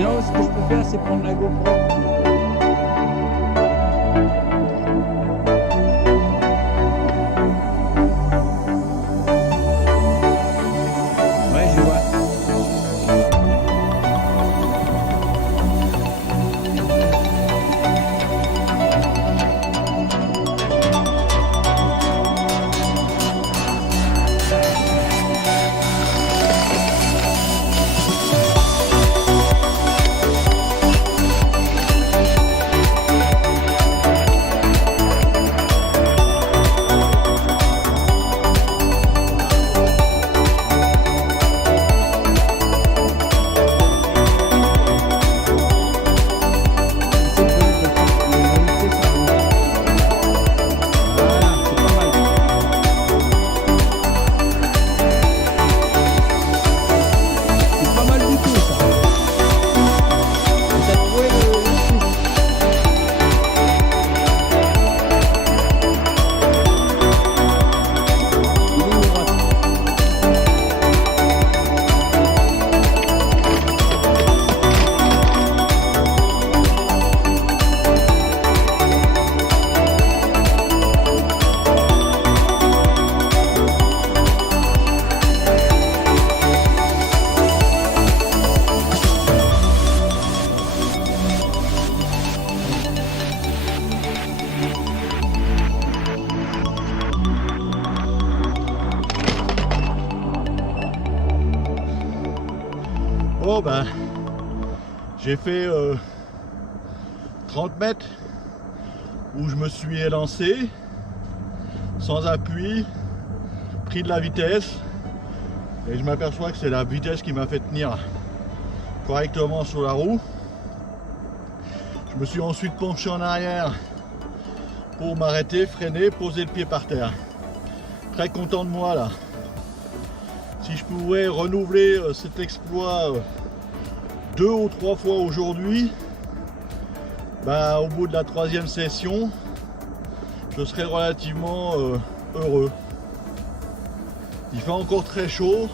Sinon, ce que je peux faire, c'est prendre la GoPro. Ouais, je vois. Bon ben, j'ai fait 30 mètres où je me suis élancé sans appui, pris de la vitesse et je m'aperçois que c'est la vitesse qui m'a fait tenir correctement sur la roue. Je me suis ensuite penché en arrière pour m'arrêter, freiner, poser le pied par terre. Très content de moi là. Si je pouvais renouveler cet exploit 2 ou 3 fois aujourd'hui, bah, au bout de la 3e session, je serais relativement heureux. Il fait encore très chaud,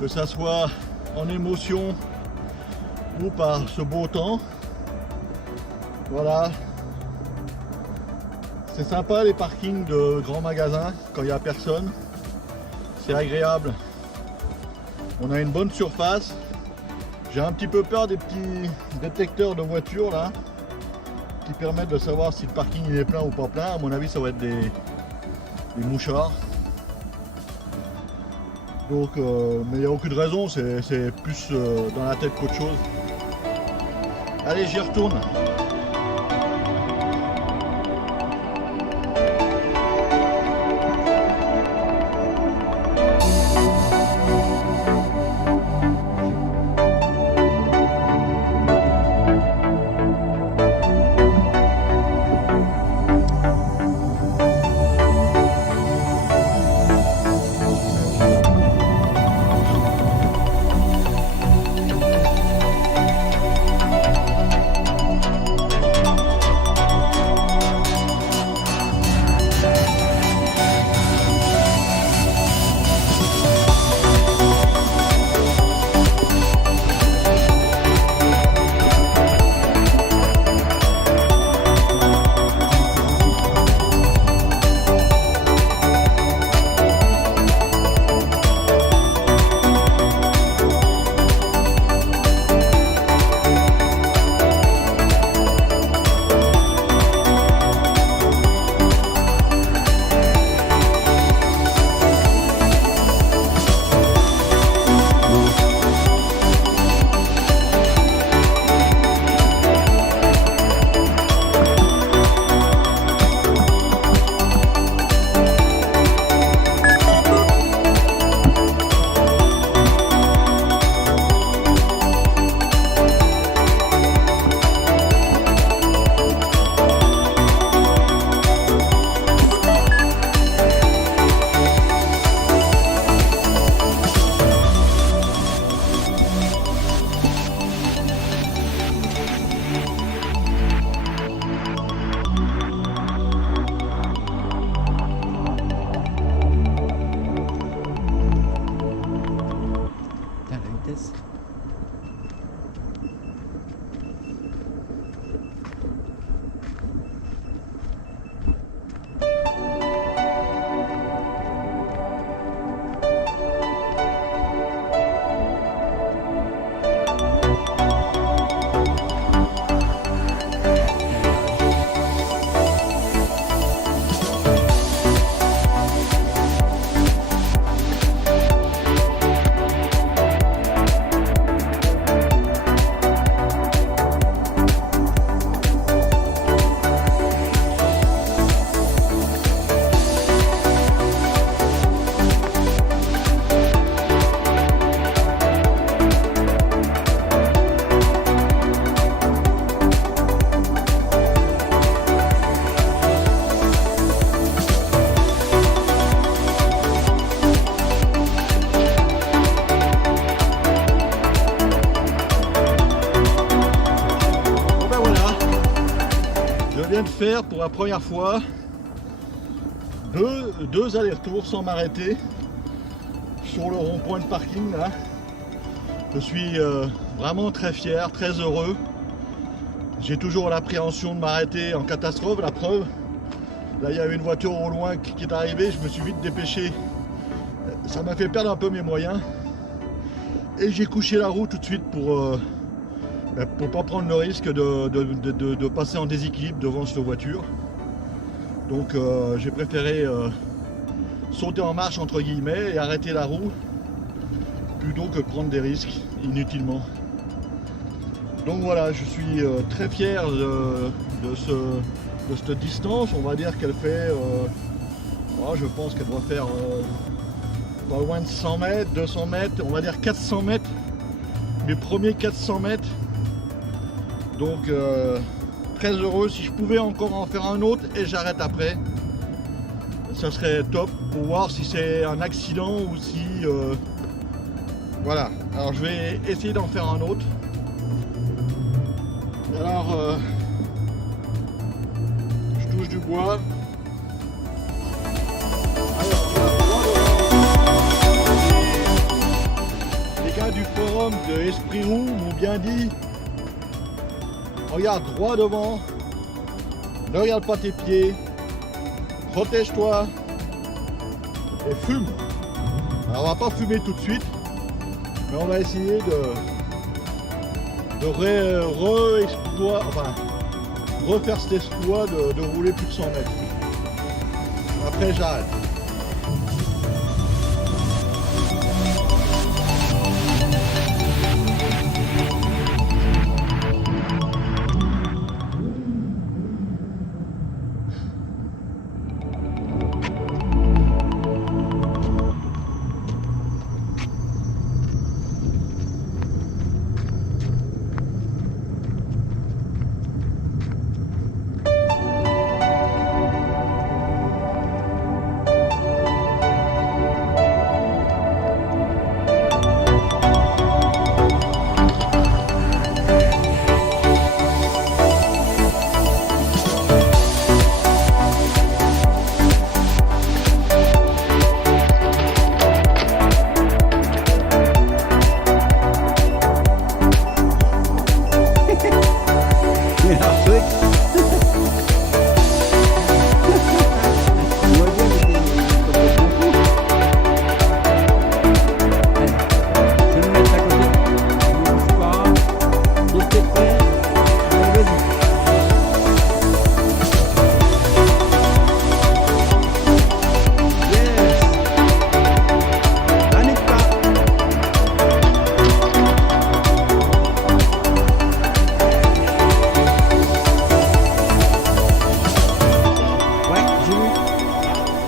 que ça soit en émotion ou par ce beau temps. Voilà. C'est sympa les parkings de grands magasins quand il n'y a personne. C'est agréable. On a une bonne surface. J'ai un petit peu peur des petits détecteurs de voitures là qui permettent de savoir si le parking il est plein ou pas plein. À mon avis, ça va être des mouchards. Donc, mais il n'y a aucune raison, c'est plus dans la tête qu'autre chose. Allez, j'y retourne. faire pour la première fois deux allers-retours sans m'arrêter sur le rond-point de parking là. Je suis vraiment très fier, très heureux. J'ai toujours l'appréhension de m'arrêter en catastrophe, la preuve. Là il y avait une voiture au loin qui est arrivée, je me suis vite dépêché. Ça m'a fait perdre un peu mes moyens. Et j'ai couché la roue tout de suite pour pas prendre le risque de passer en déséquilibre devant cette voiture. Donc j'ai préféré sauter en marche entre guillemets et arrêter la roue plutôt que prendre des risques inutilement. Donc voilà, je suis très fier de cette distance. On va dire qu'elle fait, je pense qu'elle doit faire pas loin de 100 mètres, 200 mètres, on va dire 400 mètres, mes premiers 400 mètres. Donc très heureux. Si je pouvais encore en faire un autre et j'arrête après, ça serait top pour voir si c'est un accident ou si voilà. Alors je vais essayer d'en faire un autre. Alors je touche du bois. Les gars du forum de Esprit Roux m'ont bien dit: regarde droit devant, ne regarde pas tes pieds, protège-toi et fume. Alors on va pas fumer tout de suite, mais on va essayer de refaire cet exploit de rouler plus de 100 mètres. Après j'arrête.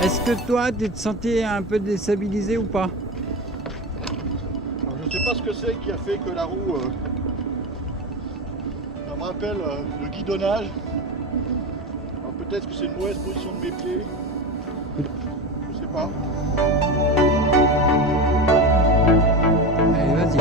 Est-ce que toi, tu te sentais un peu déstabilisé ou pas? Alors, je ne sais pas ce que c'est qui a fait que la roue... ça me rappelle le guidonnage. Alors peut-être que c'est une mauvaise position de mes pieds. Je sais pas. Allez, vas-y.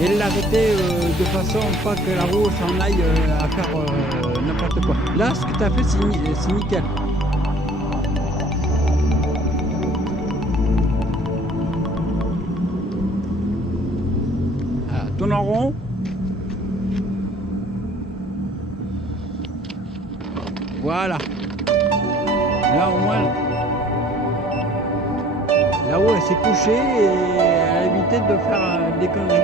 et l'arrêter de façon pas que la roue s'en aille à faire n'importe quoi. Là, ce que tu as fait, c'est nickel. Voilà, tourne en rond. Voilà. Là, au moins, la roue, elle s'est couchée et elle a évité de faire des conneries.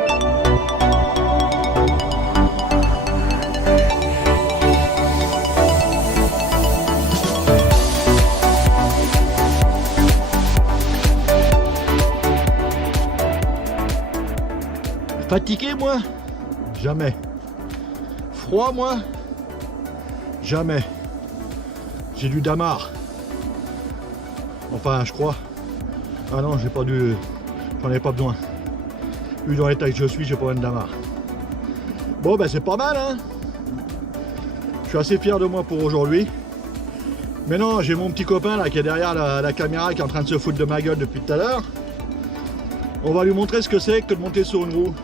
Fatigué moi? Jamais. Froid moi? Jamais. J'ai du damar. Enfin je crois. Ah non, j'ai pas du. J'en ai pas besoin. Vu dans l'état que je suis, j'ai pas besoin de damar. Bon ben c'est pas mal hein. Je suis assez fier de moi pour aujourd'hui. Mais non, j'ai mon petit copain là qui est derrière la caméra qui est en train de se foutre de ma gueule depuis tout à l'heure. On va lui montrer ce que c'est que de monter sur une roue.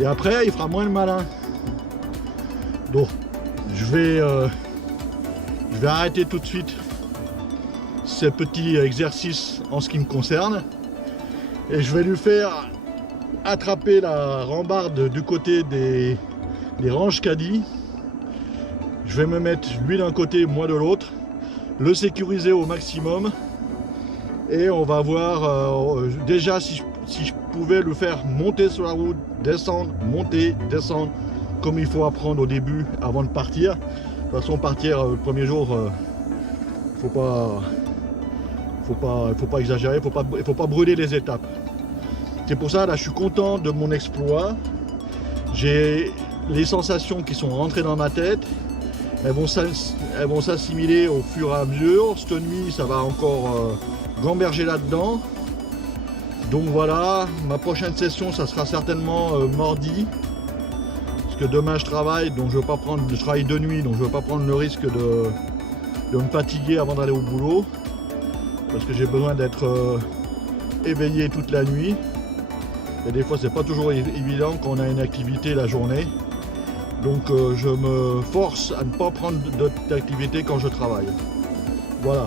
Et après, il fera moins le malin. Donc, je vais arrêter tout de suite ces petits exercices en ce qui me concerne. Et je vais lui faire attraper la rambarde du côté des ranges caddie. Je vais me mettre lui d'un côté, moi de l'autre. Le sécuriser au maximum. Et on va voir déjà si je pouvais le faire monter sur la route, descendre, monter, descendre, comme il faut apprendre au début avant de partir. De toute façon, partir le premier jour, faut pas exagérer, faut pas brûler les étapes. C'est pour ça là, je suis content de mon exploit. J'ai les sensations qui sont rentrées dans ma tête. Elles vont s'assimiler au fur et à mesure. Cette nuit, ça va encore gamberger là-dedans. Donc voilà, ma prochaine session, ça sera certainement mardi. Parce que demain je travaille, donc je travaille de nuit, donc je ne veux pas prendre le risque de me fatiguer avant d'aller au boulot. Parce que j'ai besoin d'être éveillé toute la nuit. Et des fois, c'est pas toujours évident quand on a une activité la journée. Donc je me force à ne pas prendre d'autres activités quand je travaille. Voilà.